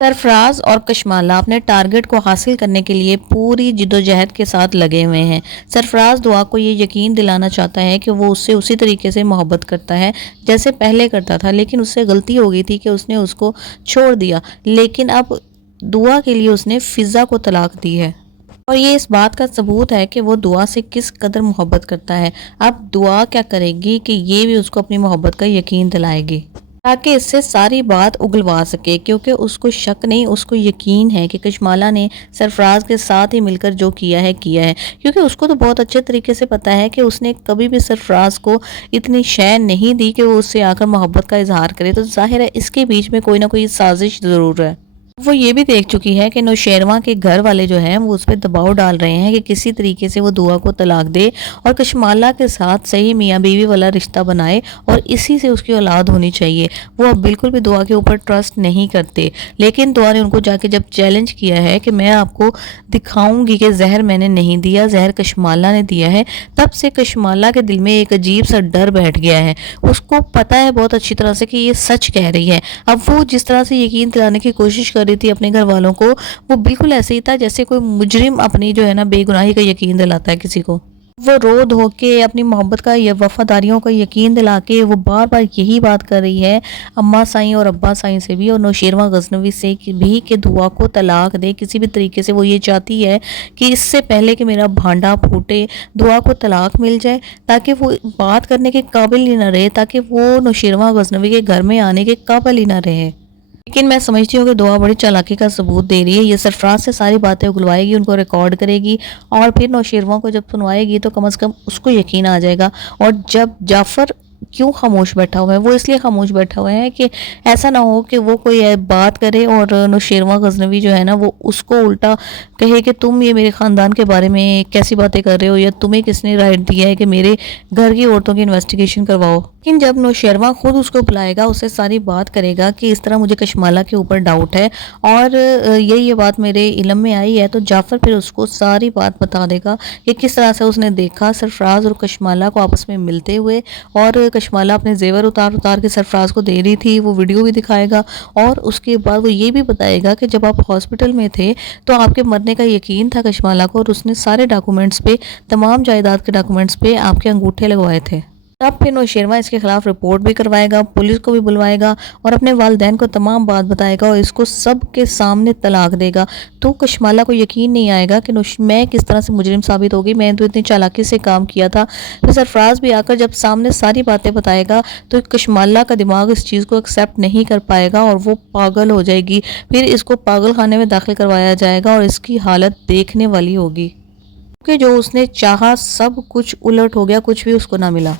सरफराज और कशमाला अपने टारगेट को हासिल करने के लिए पूरी जिद्दोजहद के साथ लगे हुए हैं। सरफराज दुआ को ये यकीन दिलाना चाहता है कि वो उससे उसी तरीके से मोहब्बत करता है जैसे पहले करता था, लेकिन उससे गलती हो गई थी कि उसने उसको छोड़ दिया। लेकिन अब दुआ के लिए उसने फिज़ा को तलाक दी है और ये इस बात का सबूत है कि वो दुआ से किस कदर मोहब्बत करता है। अब दुआ क्या करेगी कि ये भी उसको अपनी मोहब्बत का यकीन दिलाएगी ताकि इससे सारी बात उगलवा सके, क्योंकि उसको शक नहीं, उसको यकीन है कि कशमाला ने सरफराज के साथ ही मिलकर जो किया है क्योंकि उसको तो बहुत अच्छे तरीके से पता है कि उसने कभी भी सरफराज को इतनी शय नहीं दी कि वो उससे आकर मोहब्बत का इजहार करे। तो जाहिर है इसके बीच में कोई ना कोई साजिश ज़रूर है। वो ये भी देख चुकी है कि नौशेरवा के घर वाले जो हैं वो उस पर दबाव डाल रहे हैं कि किसी तरीके से वो दुआ को तलाक दे और कशमाला के साथ सही मियाँ बीवी वाला रिश्ता बनाए और इसी से उसकी औलाद होनी चाहिए। वो अब बिल्कुल भी दुआ के ऊपर ट्रस्ट नहीं करते, लेकिन दुआ ने उनको जाके जब चैलेंज किया है कि मैं आपको दिखाऊंगी कि जहर मैंने नहीं दिया, जहर कशमाला ने दिया है, तब से कशमाला के दिल में एक अजीब सा डर बैठ गया है। उसको पता है बहुत अच्छी तरह से कि ये सच कह रही है। अब वो जिस तरह से यकीन दिलाने की कोशिश कर रही थी अपने घर वालों को, वो बिल्कुल ऐसे ही था जैसे कोई मुजरिम अपनी जो है ना बेगुनाही का यकीन दिलाता है किसी को। वो रो धो के अपनी मोहब्बत का या वफादारियों का यकीन दिला के वो बार बार यही बात कर रही है अम्मा साईं और अब्बा साईं से भी और नौशेरवा गजनवी से भी कि दुआ को तलाक दे किसी भी तरीके से। वो ये चाहती है कि इससे पहले कि मेरा भांडा फूटे दुआ को तलाक मिल जाए ताकि वो बात करने के काबिल ही ना रहे, ताकि वो नौशेरवा गजनवी के घर में आने के काबिल ही ना रहे। लेकिन मैं समझती हूँ कि दुआ बड़ी चालाकी का सबूत दे रही है। ये सरफराज से सारी बातें उगलवाएगी, उनको रिकॉर्ड करेगी और फिर नौशेरवा को जब सुनवाएगी तो कम से कम उसको यकीन आ जाएगा। और जब जाफ़र क्यों खामोश बैठा हुआ है, वो इसलिए खामोश बैठा हुआ है कि ऐसा ना हो कि वो कोई बात करे और नौशेरवा गजनवी जो है ना वो उसको उल्टा कहे कि तुम ये मेरे ख़ानदान के बारे में कैसी बातें कर रहे हो, या तुम्हें किसने राइट दिया है कि मेरे घर की औरतों की इन्वेस्टिगेशन करवाओ। लेकिन जब नौशेरवा खुद उसको बुलाएगा, उससे सारी बात करेगा कि इस तरह मुझे कशमाला के ऊपर डाउट है और ये बात मेरे इल्म में आई है, तो जाफ़र फिर उसको सारी बात बता देगा कि किस तरह से उसने देखा सरफराज और कशमाला को आपस में मिलते हुए, और कशमाला अपने जेवर उतार उतार के सरफराज को दे रही थी। वो वीडियो भी दिखाएगा और उसके बाद वो ये भी बताएगा कि जब आप हॉस्पिटल में थे तो आपके मरने का यकीन था कशमाला को और उसने सारे डॉक्यूमेंट्स पे, तमाम जायदाद के डॉक्यूमेंट्स पे आपके अंगूठे लगवाए थे। तब फिर नौशेरवा इसके खिलाफ रिपोर्ट भी करवाएगा, पुलिस को भी बुलवाएगा और अपने वालिदैन को तमाम बात बताएगा और इसको सब के सामने तलाक देगा। तो कशमाला को यकीन नहीं आएगा कि मैं किस तरह से मुजरिम साबित होगी, मैंने तो इतनी चालाकी से काम किया था। फिर सरफराज भी आकर जब सामने सारी बातें बताएगा तो कशमाला का दिमाग इस चीज़ को एक्सेप्ट नहीं कर पाएगा और वो पागल हो जाएगी। फिर इसको पागल खाने में दाखिल करवाया जाएगा और इसकी हालत देखने वाली होगी कि जो उसने चाहा सब कुछ उलट हो गया, कुछ भी उसको ना मिला।